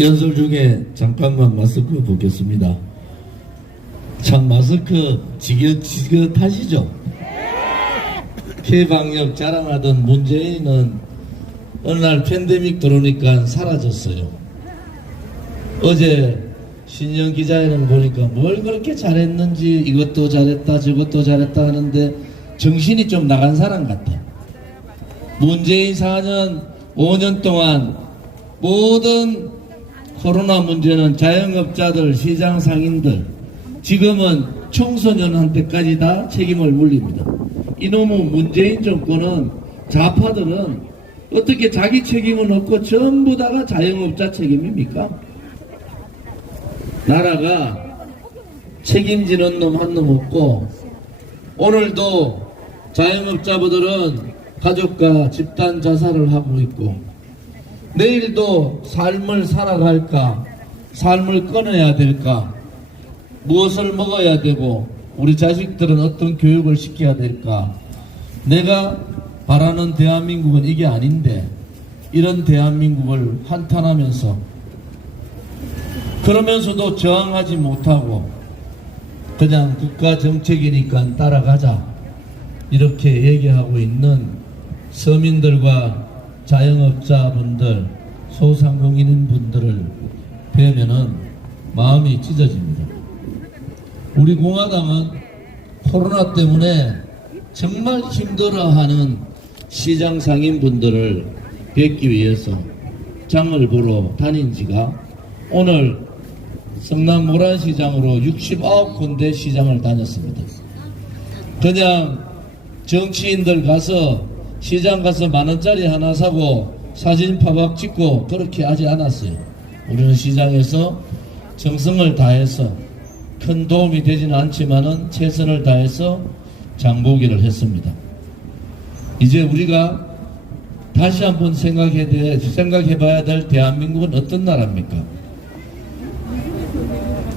연설 중에 잠깐만 마스크 벗겠습니다. 참 마스크 지긋하시죠? 피해방역 자랑하던 문재인은 어느 날 팬데믹 들어오니까 사라졌어요. 어제 신년 기자회견 보니까 뭘 그렇게 잘했는지 이것도 잘했다 저것도 잘했다 하는데 정신이 좀 나간 사람 같아. 문재인 4년 5년 동안 모든 코로나 문제는 자영업자들, 시장 상인들, 지금은 청소년한테까지 다 책임을 물립니다. 이놈의 문재인 정권은, 좌파들은 어떻게 자기 책임은 없고 전부 다가 자영업자 책임입니까? 나라가 책임지는 놈 한 놈 없고, 오늘도 자영업자분들은 가족과 집단 자살을 하고 있고, 내일도 삶을 살아갈까, 삶을 끊어야 될까, 무엇을 먹어야 되고 우리 자식들은 어떤 교육을 시켜야 될까. 내가 바라는 대한민국은 이게 아닌데 이런 대한민국을 한탄하면서, 그러면서도 저항하지 못하고 그냥 국가 정책이니까 따라가자 이렇게 얘기하고 있는 서민들과 자영업자분들, 소상공인분들을 뵈면은 마음이 찢어집니다. 우리 공화당은 코로나 때문에 정말 힘들어하는 시장 상인분들을 뵙기 위해서 장을 보러 다닌 지가 오늘 성남 모란시장으로 69군데 시장을 다녔습니다. 그냥 정치인들 가서 시장 가서 만원짜리 하나 사고 사진 파박 찍고 그렇게 하지 않았어요. 우리는 시장에서 정성을 다해서, 큰 도움이 되지는 않지만은 최선을 다해서 장보기를 했습니다. 이제 우리가 다시 한번 생각해봐야 될 대한민국은 어떤 나라입니까?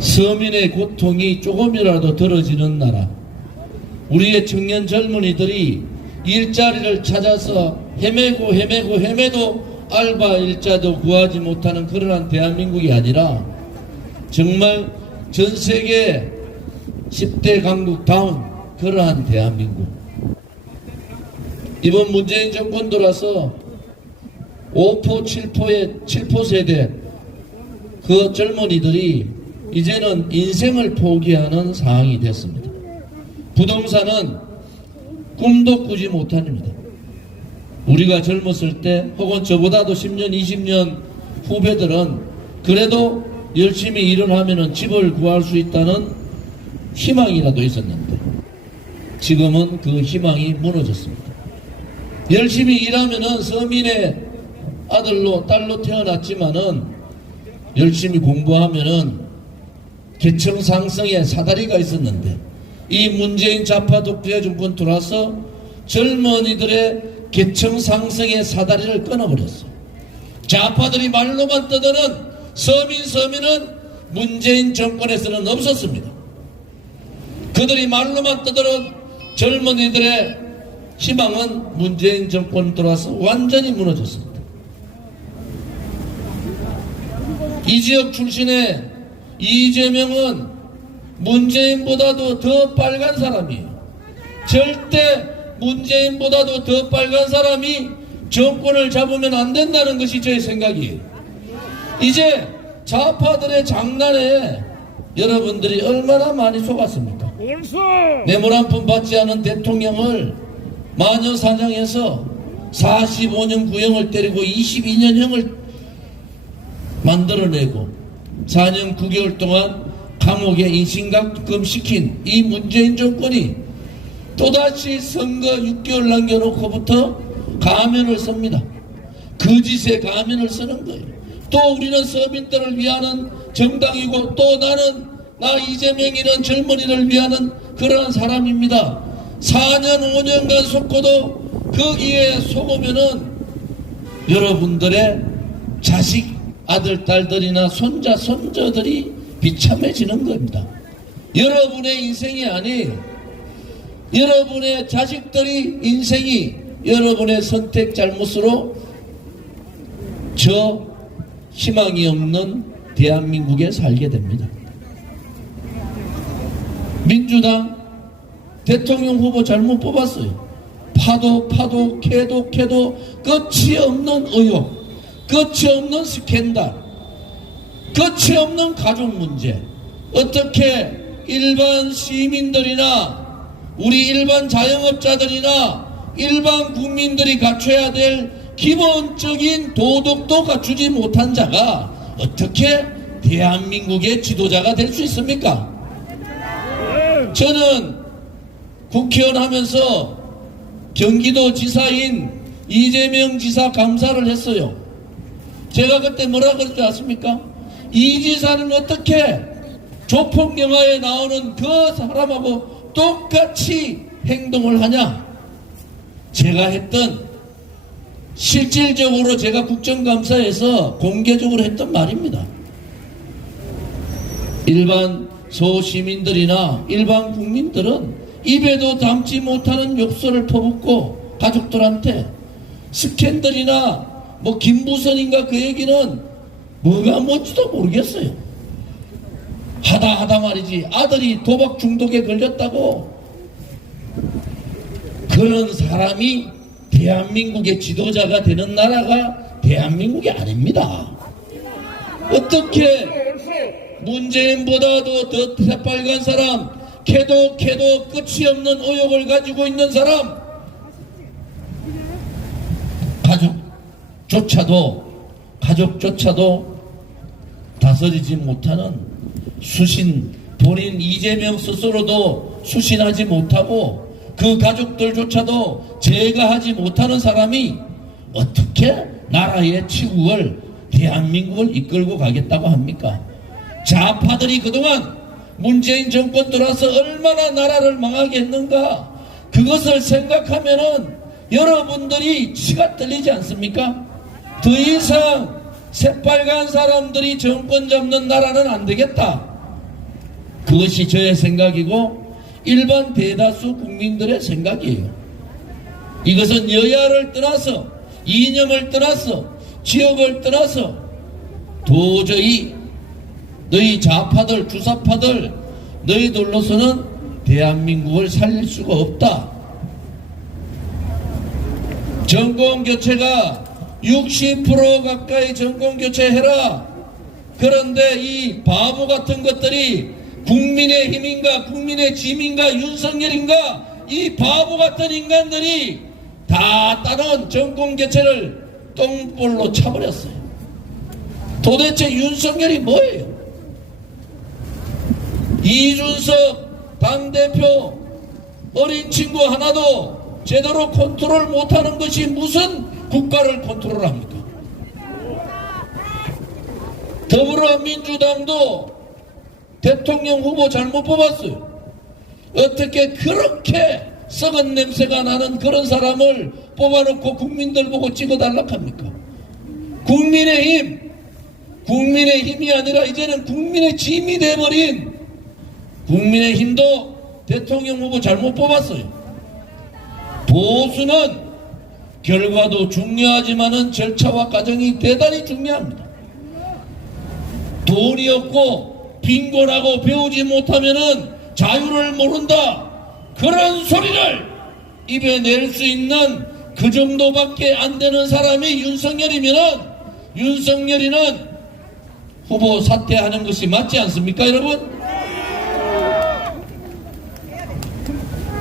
서민의 고통이 조금이라도 덜어지는 나라. 우리의 청년 젊은이들이 일자리를 찾아서 헤매도 알바 일자도 구하지 못하는 그러한 대한민국이 아니라 정말 전 세계 10대 강국다운 그러한 대한민국. 이번 문재인 정권 들어서 5포, 7포 세대 그 젊은이들이 이제는 인생을 포기하는 상황이 됐습니다. 부동산은 꿈도 꾸지 못합니다. 우리가 젊었을 때 혹은 저보다도 10년, 20년 후배들은 그래도 열심히 일을 하면 집을 구할 수 있다는 희망이라도 있었는데 지금은 그 희망이 무너졌습니다. 열심히 일하면 서민의 아들로 딸로 태어났지만은 열심히 공부하면은 계층 상승의 사다리가 있었는데 이 문재인 좌파 독재 정권 들어와서 젊은이들의 계층 상승의 사다리를 끊어버렸어. 좌파들이 말로만 떠드는 서민은 문재인 정권에서는 없었습니다. 그들이 말로만 떠드는 젊은이들의 희망은 문재인 정권 들어와서 완전히 무너졌습니다. 이 지역 출신의 이재명은 문재인보다도 더 빨간 사람이에요. 절대 문재인보다도 더 빨간 사람이 정권을 잡으면 안 된다는 것이 제 생각이에요. 이제 좌파들의 장난에 여러분들이 얼마나 많이 속았습니까? 뇌물 한 푼 받지 않은 대통령을 마녀 사냥해서 45년 구형을 때리고 22년형을 만들어내고 4년 9개월 동안 감옥에 인신감금 시킨 이 문재인 정권이 또다시 선거 6개월 남겨놓고부터 가면을 씁니다. 거짓의 가면을 쓰는 거예요. 또 우리는 서민들을 위하는 정당이고 또 나 이재명이는 젊은이를 위하는 그러한 사람입니다. 4년 5년간 속고도 거기에 속으면은 여러분들의 자식 아들 딸들이나 손자 손자들이 비참해지는 겁니다. 여러분의 인생이 아니에요. 여러분의 자식들이 인생이 여러분의 선택 잘못으로 저 희망이 없는 대한민국에 살게 됩니다. 민주당 대통령 후보 잘못 뽑았어요. 파도 캐도 끝이 없는 의혹, 끝이 없는 스캔들, 끝이 없는 가족 문제. 어떻게 일반 시민들이나 우리 일반 자영업자들이나 일반 국민들이 갖춰야 될 기본적인 도덕도 갖추지 못한 자가 어떻게 대한민국의 지도자가 될 수 있습니까? 저는 국회의원 하면서 경기도 지사인 이재명 지사 감사를 했어요. 제가 그때 뭐라 그랬지 않습니까? 이 지사는 어떻게 조폭 영화에 나오는 그 사람하고 똑같이 행동을 하냐? 제가 했던, 실질적으로 제가 국정감사에서 공개적으로 했던 말입니다. 일반 소시민들이나 일반 국민들은 입에도 담지 못하는 욕설을 퍼붓고 가족들한테 스캔들이나 뭐 김부선인가 그 얘기는 뭐가 뭔지도 모르겠어요. 하다 말이지 아들이 도박 중독에 걸렸다고. 그런 사람이 대한민국의 지도자가 되는 나라가 대한민국이 아닙니다. 어떻게 문재인보다도 더 새빨간 사람, 캐도 끝이 없는 의혹을 가지고 있는 사람, 가족조차도 다스리지 못하는 수신, 본인 이재명 스스로도 수신하지 못하고 그 가족들조차도 제거하지 못하는 사람이 어떻게 나라의 치국을, 대한민국을 이끌고 가겠다고 합니까? 좌파들이 그동안 문재인 정권 들어와서 얼마나 나라를 망하게 했는가, 그것을 생각하면은 여러분들이 치가 떨리지 않습니까? 더 이상 새빨간 사람들이 정권 잡는 나라는 안 되겠다. 그것이 저의 생각이고 일반 대다수 국민들의 생각이에요. 이것은 여야를 떠나서, 이념을 떠나서, 지역을 떠나서 도저히 너희 좌파들, 주사파들, 너희들로서는 대한민국을 살릴 수가 없다. 정권교체가 60% 가까이 정권교체해라. 그런데 이 바보 같은 것들이 국민의힘인가 국민의짐인가 윤석열인가, 이 바보 같은 인간들이 다 따른 정권교체를 똥볼로 차버렸어요. 도대체 윤석열이 뭐예요? 이준석 당대표 어린 친구 하나도 제대로 컨트롤 못하는 것이 무슨 국가를 컨트롤합니까? 더불어민주당도 대통령 후보 잘못 뽑았어요. 어떻게 그렇게 썩은 냄새가 나는 그런 사람을 뽑아놓고 국민들 보고 찍어달라 합니까? 국민의힘이 아니라 이제는 국민의 짐이 돼버린 국민의힘도 대통령 후보 잘못 뽑았어요. 보수는 결과도 중요하지만은 절차와 과정이 대단히 중요합니다. 돈이 없고 빈곤하고 배우지 못하면은 자유를 모른다, 그런 소리를 입에 낼 수 있는 그 정도밖에 안 되는 사람이 윤석열이는 후보 사퇴하는 것이 맞지 않습니까, 여러분?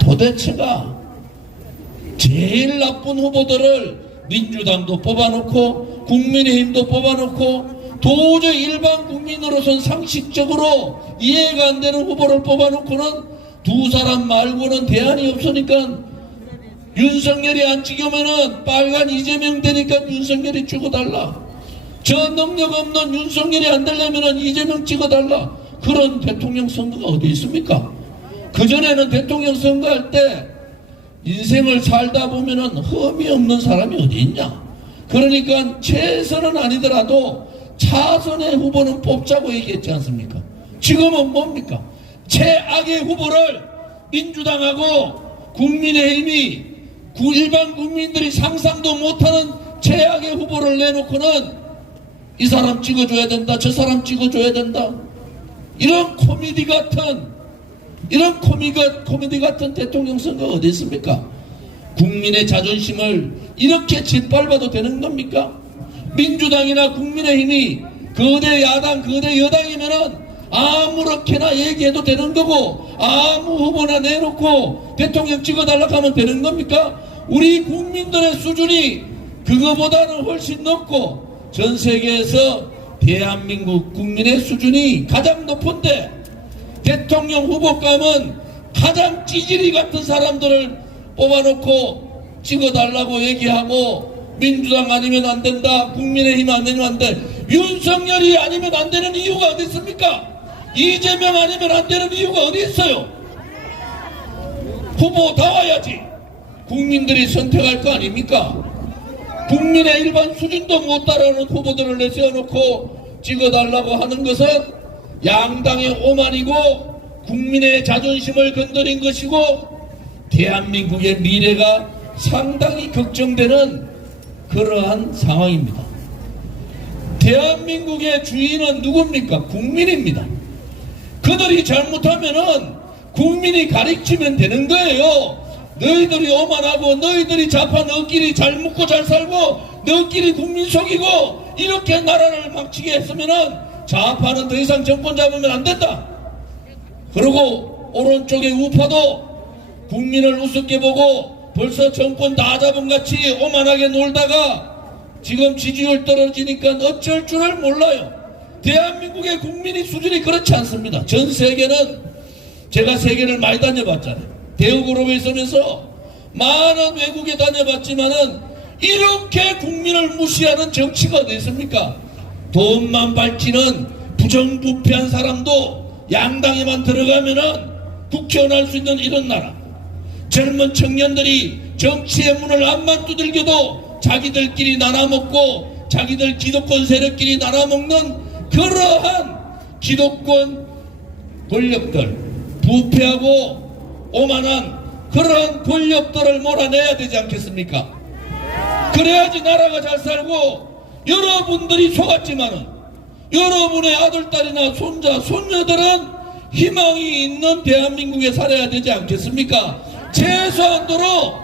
도대체가 제일 나쁜 후보들을 민주당도 뽑아놓고 국민의힘도 뽑아놓고 도저히 일반 국민으로선 상식적으로 이해가 안 되는 후보를 뽑아놓고는 두 사람 말고는 대안이 없으니까 윤석열이 안 찍으면은 빨간 이재명 되니까 윤석열이 찍어달라. 저 능력 없는 윤석열이 안 되려면은 이재명 찍어달라. 그런 대통령 선거가 어디 있습니까? 그전에는 대통령 선거할 때 인생을 살다 보면은 흠이 없는 사람이 어디 있냐. 그러니까 최선은 아니더라도 차선의 후보는 뽑자고 얘기했지 않습니까? 지금은 뭡니까? 최악의 후보를 민주당하고 국민의힘이 일반 국민들이 상상도 못하는 최악의 후보를 내놓고는 이 사람 찍어줘야 된다, 저 사람 찍어줘야 된다. 이런 코미디 같은 대통령 선거 어디 있습니까? 국민의 자존심을 이렇게 짓밟아도 되는 겁니까? 민주당이나 국민의힘이 거대 야당, 거대 여당이면은 아무렇게나 얘기해도 되는 거고, 아무 후보나 내놓고 대통령 찍어달라고 하면 되는 겁니까? 우리 국민들의 수준이 그거보다는 훨씬 높고, 전 세계에서 대한민국 국민의 수준이 가장 높은데, 대통령 후보감은 가장 찌질이 같은 사람들을 뽑아놓고 찍어달라고 얘기하고, 민주당 아니면 안 된다, 국민의힘 아니면 안 돼. 윤석열이 아니면 안 되는 이유가 어디 있습니까? 이재명 아니면 안 되는 이유가 어디 있어요? 후보 다 와야지 국민들이 선택할 거 아닙니까? 국민의 일반 수준도 못 따라오는 후보들을 내세워놓고 찍어달라고 하는 것은 양당의 오만이고, 국민의 자존심을 건드린 것이고, 대한민국의 미래가 상당히 걱정되는 그러한 상황입니다. 대한민국의 주인은 누굽니까? 국민입니다. 그들이 잘못하면은 국민이 가르치면 되는 거예요. 너희들이 오만하고, 너희들이 좌파 너끼리 잘 묻고 잘 살고, 너끼리 국민 속이고, 이렇게 나라를 망치게 했으면은 좌파는 더 이상 정권 잡으면 안 된다. 그리고 오른쪽의 우파도 국민을 우습게 보고 벌써 정권 다 잡은 같이 오만하게 놀다가 지금 지지율 떨어지니까 어쩔 줄을 몰라요. 대한민국의 국민의 수준이 그렇지 않습니다. 전 세계는, 제가 세계를 많이 다녀봤잖아요. 대우그룹에 있으면서 많은 외국에 다녀봤지만은 이렇게 국민을 무시하는 정치가 어디 있습니까? 돈만 밝히는 부정부패한 사람도 양당에만 들어가면은 국회의원 할 수 있는 이런 나라. 젊은 청년들이 정치의 문을 앞만 두들겨도 자기들끼리 나눠먹고, 자기들 기득권 세력끼리 나눠먹는 그러한 기득권 권력들, 부패하고 오만한 그러한 권력들을 몰아내야 되지 않겠습니까? 그래야지 나라가 잘 살고, 여러분들이 속았지만은 여러분의 아들, 딸이나 손자, 손녀들은 희망이 있는 대한민국에 살아야 되지 않겠습니까? 최소한도로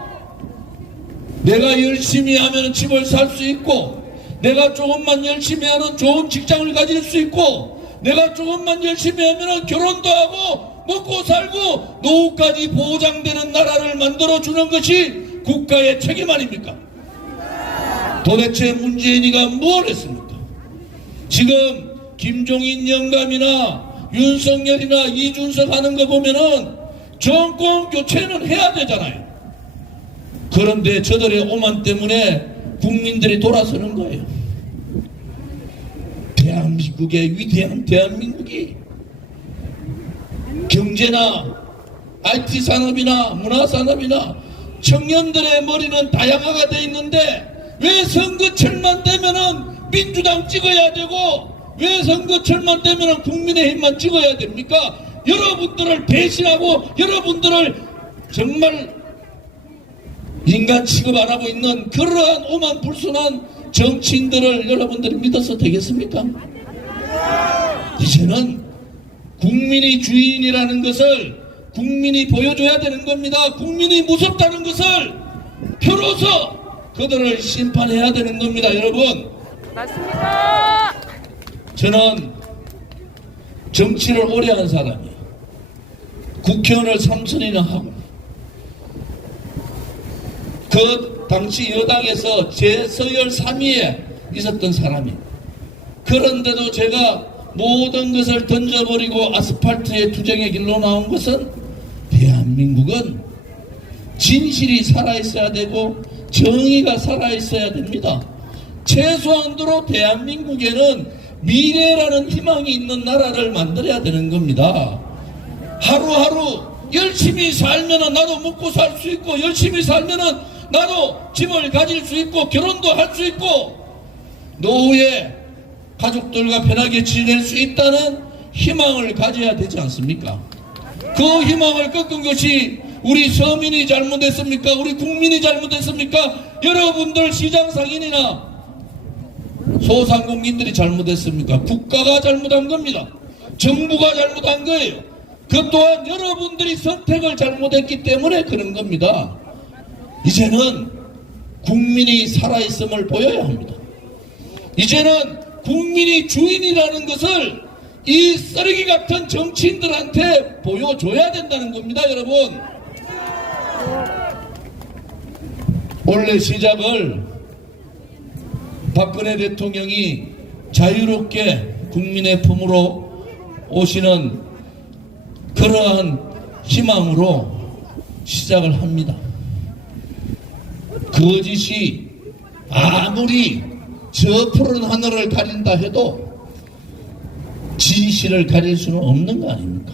내가 열심히 하면 집을 살 수 있고, 내가 조금만 열심히 하면 좋은 직장을 가질 수 있고, 내가 조금만 열심히 하면 결혼도 하고 먹고 살고 노후까지 보장되는 나라를 만들어주는 것이 국가의 책임 아닙니까? 도대체 문재인이가 뭘 했습니까? 지금 김종인 영감이나 윤석열이나 이준석 하는 거 보면은 정권 교체는 해야 되잖아요. 그런데 저들의 오만 때문에 국민들이 돌아서는 거예요. 대한민국의 위대한 대한민국이 경제나 IT 산업이나 문화 산업이나 청년들의 머리는 다양화가 돼 있는데, 왜 선거철만 되면은 민주당 찍어야 되고, 왜 선거철만 되면은 국민의힘만 찍어야 됩니까? 여러분들을 배신하고 여러분들을 정말 인간 취급 안 하고 있는 그러한 오만불순한 정치인들을 여러분들이 믿어서 되겠습니까? 이제는 국민이 주인이라는 것을 국민이 보여줘야 되는 겁니다. 국민이 무섭다는 것을 표로서 그들을 심판해야 되는 겁니다. 여러분, 맞습니다. 저는 정치를 오래 한 사람이에요. 국회의원을 3선이나 하고, 그 당시 여당에서 제서열 3위에 있었던 사람이에요. 그런데도 제가 모든 것을 던져버리고 아스팔트의 투쟁의 길로 나온 것은, 대한민국은 진실이 살아있어야 되고 정의가 살아있어야 됩니다. 최소한도로 대한민국에는 미래라는 희망이 있는 나라를 만들어야 되는 겁니다. 하루하루 열심히 살면은 나도 먹고 살 수 있고, 열심히 살면은 나도 집을 가질 수 있고, 결혼도 할 수 있고, 노후에 가족들과 편하게 지낼 수 있다는 희망을 가져야 되지 않습니까? 그 희망을 꺾은 것이 우리 서민이 잘못했습니까? 우리 국민이 잘못했습니까? 여러분들 시장 상인이나 소상공인들이 잘못했습니까? 국가가 잘못한 겁니다. 정부가 잘못한 거예요. 그 또한 여러분들이 선택을 잘못했기 때문에 그런 겁니다. 이제는 국민이 살아있음을 보여야 합니다. 이제는 국민이 주인이라는 것을 이 쓰레기 같은 정치인들한테 보여줘야 된다는 겁니다, 여러분. 원래 시작을 박근혜 대통령이 자유롭게 국민의 품으로 오시는 그러한 희망으로 시작을 합니다. 거짓이 아무리 저 푸른 하늘을 가린다 해도 진실을 가릴 수는 없는 거 아닙니까?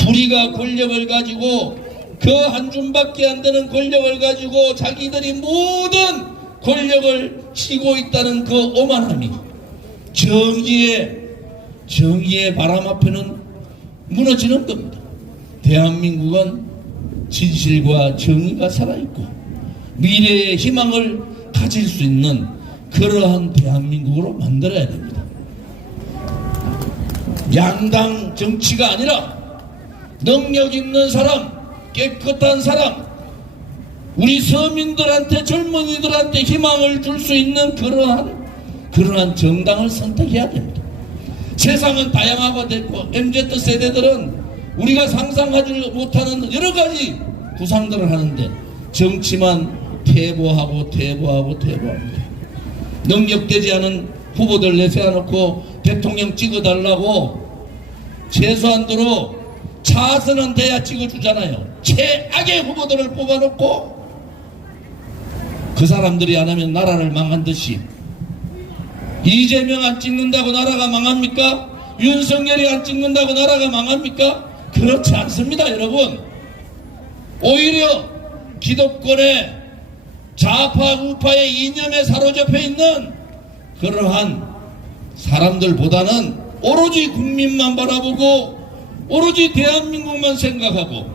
불의가 권력을 가지고 그 한 줌밖에 안 되는 권력을 가지고 자기들이 모든 권력을 쥐고 있다는 그 오만함이 정의의 바람 앞에는 무너지는 겁니다. 대한민국은 진실과 정의가 살아있고 미래의 희망을 가질 수 있는 그러한 대한민국으로 만들어야 됩니다. 양당 정치가 아니라 능력 있는 사람, 깨끗한 사람, 우리 서민들한테, 젊은이들한테 희망을 줄 수 있는 그러한 정당을 선택해야 됩니다. 세상은 다양하고 됐고 MZ세대들은 우리가 상상하지 못하는 여러 가지 구상들을 하는데 정치만 퇴보하고 능력되지 않은 후보들 내세워놓고 대통령 찍어달라고 최소한도로 차선은 돼야 찍어주잖아요. 최악의 후보들을 뽑아놓고 그 사람들이 안 하면 나라를 망한 듯이 이재명 안 찍는다고 나라가 망합니까? 윤석열이 안 찍는다고 나라가 망합니까? 그렇지 않습니다, 여러분. 오히려 기득권의 좌파 우파의 이념에 사로잡혀 있는 그러한 사람들보다는 오로지 국민만 바라보고 오로지 대한민국만 생각하고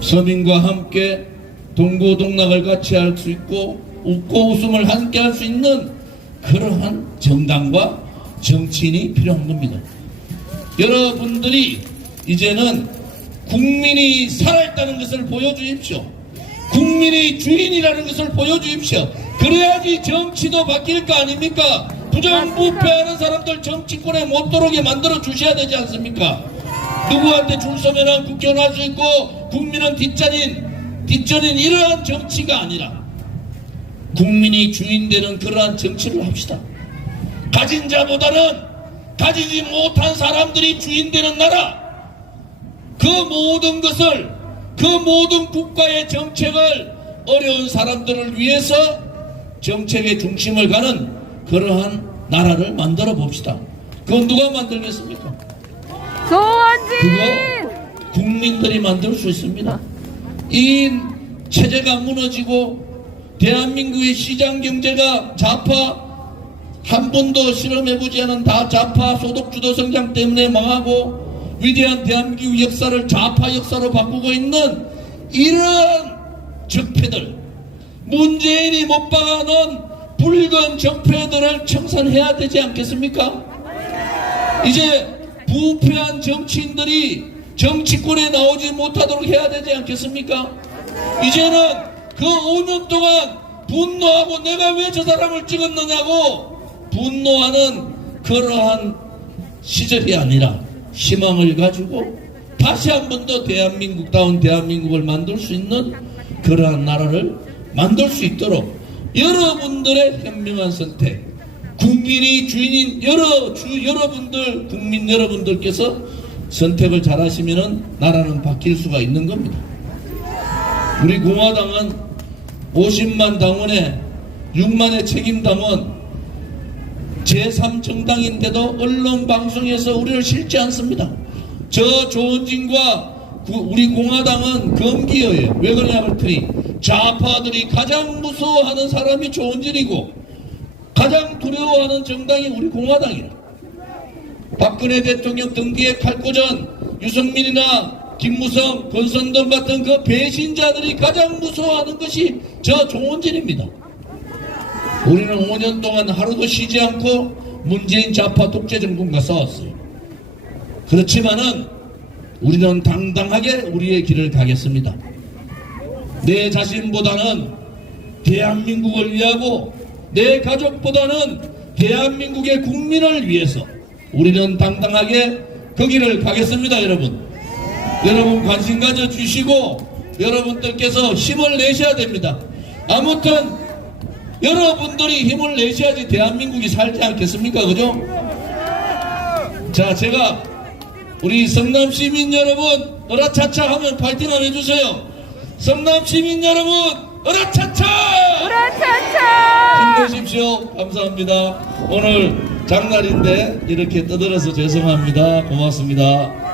서민과 함께 동고동락을 같이 할 수 있고 웃고 웃음을 함께 할 수 있는 그러한 정당과 정치인이 필요한 겁니다. 여러분들이 이제는 국민이 살아있다는 것을 보여주십시오. 국민이 주인이라는 것을 보여주십시오. 그래야지 정치도 바뀔 거 아닙니까? 부정부패하는 사람들 정치권에 못 들어오게 만들어 주셔야 되지 않습니까? 누구한테 줄 서면 국회의원 할 수 있고 국민은 뒷전인 이러한 정치가 아니라 국민이 주인되는 그러한 정치를 합시다. 가진 자보다는 가지지 못한 사람들이 주인되는 나라, 그 모든 것을, 그 모든 국가의 정책을 어려운 사람들을 위해서 정책의 중심을 가는 그러한 나라를 만들어 봅시다. 그건 누가 만들겠습니까? 조원진! 그거 국민들이 만들 수 있습니다. 이 체제가 무너지고 대한민국의 시장 경제가 좌파, 한 번도 실험해보지 않은 다 좌파 소득주도 성장 때문에 망하고 위대한 대한민국 역사를 좌파 역사로 바꾸고 있는 이러한 적폐들, 문재인이 못 박아놓은 붉은 적폐들을 청산해야 되지 않겠습니까? 이제 부패한 정치인들이 정치권에 나오지 못하도록 해야 되지 않겠습니까? 이제는 그 5년 동안 분노하고 내가 왜 저 사람을 찍었느냐고 분노하는 그러한 시절이 아니라 희망을 가지고 다시 한 번 더 대한민국다운 대한민국을 만들 수 있는 그러한 나라를 만들 수 있도록 여러분들의 현명한 선택, 국민이 주인인 여러분들, 국민 여러분들께서 선택을 잘 하시면은 나라는 바뀔 수가 있는 겁니다. 우리 공화당은 50만 당원에 6만의 책임 당원, 제3정당인데도 언론 방송에서 우리를 실지 않습니다. 저 조원진과 우리 공화당은 검기어예요. 왜 그러냐 그랬더니 좌파들이 가장 무서워하는 사람이 조원진이고 가장 두려워하는 정당이 우리 공화당이라. 박근혜 대통령 등 뒤에 칼 꽂은 유승민이나 김무성, 권선동 같은 그 배신자들이 가장 무서워하는 것이 저 조원진입니다. 우리는 5년 동안 하루도 쉬지 않고 문재인 좌파 독재 정권과 싸웠어요. 그렇지만은 우리는 당당하게 우리의 길을 가겠습니다. 내 자신보다는 대한민국을 위하고 내 가족보다는 대한민국의 국민을 위해서 우리는 당당하게 그 길을 가겠습니다. 여러분 관심 가져주시고 여러분들께서 힘을 내셔야 됩니다. 아무튼 여러분들이 힘을 내셔야지 대한민국이 살지 않겠습니까? 그죠? 자, 제가 우리 성남시민 여러분 으라차차 하면 파이팅 한번 해주세요. 성남시민 여러분 으라차차! 으라차차! 힘내십시오. 감사합니다. 오늘 장날인데 이렇게 떠들어서 죄송합니다. 고맙습니다.